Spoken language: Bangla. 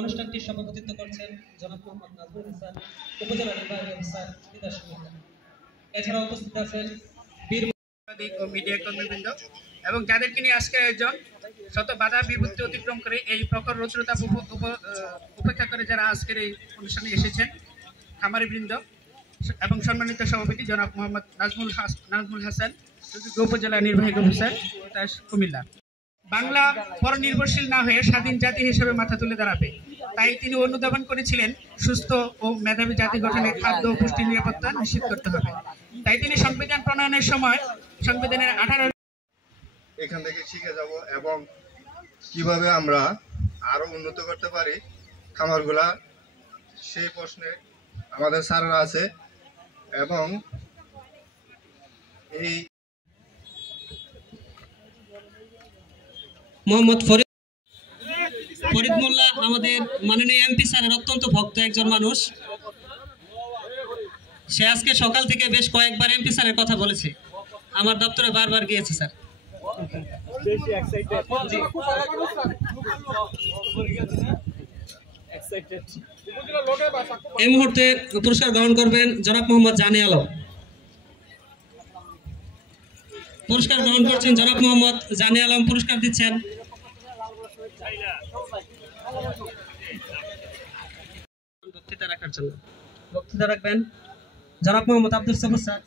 অনুষ্ঠানটি সভাপতিত্ব করছেন জনাব মোহাম্মদ নাজমুল হাসান, উপজেলা নির্বাহী অফিসার বিদাশ কুমিল্লা। এছাড়া উপস্থিত আছেন বীর ও মিডিয়া কর্মীবৃন্দ এবং যাদেরকে নিয়ে আজকের আয়োজন শত বাধা বিপত্তি অতিক্রম করে এই প্রখর রৌদ্রতা উপেক্ষা করে যারা আজকের এই অনুষ্ঠানে এসেছেন, খামারিবৃন্দ এবং সম্মানিত সভাপতি জনাব মোহাম্মদ নাজমুল হাসান, উপজেলা নির্বাহী অফিসার কুমিল্লা। বাংলা পরনির্ভরশীল না হয়ে স্বাধীন জাতি হিসেবে মাথা তুলে দাঁড়াবে, তাই তিনি অনুধাবন করেছিলেন সুস্থ ও মেধাবী জাতি গঠনে খাদ্য ও পুষ্টি নিরাপত্তা নিশ্চিত করতে হবে। তাই তিনি সংবিধান প্রণয়নের সময় সংবিধানের 18 এখান থেকে শিখে যাব এবং কিভাবে আমরা আরো উন্নত করতে পারি খামারগুলা, সেই প্রশ্নে আমাদের স্যাররা আছে এবং এই মোহাম্মদ ফরিদ মোল্লা আমাদের মাননীয় এমপি স্যারের অত্যন্ত ভক্ত একজন মানুষ। সে আজকে সকাল থেকে বেশ কয়েকবার এমপি স্যারের কথা বলেছে, আমার দপ্তরে বারবার গিয়েছে স্যার। এই মুহূর্তে পুরস্কার গ্রহণ করবেন জনাব মোহাম্মদ জানে আলম। পুরস্কার গ্রহণ করছেন জনাব মোহাম্মদ জানে আলম, পুরস্কার দিচ্ছেন বক্তৃতা রাখার জন্য। বক্তৃতা রাখবেন জনাব মোহাম্মদ আব্দুল সাবুর স্যার।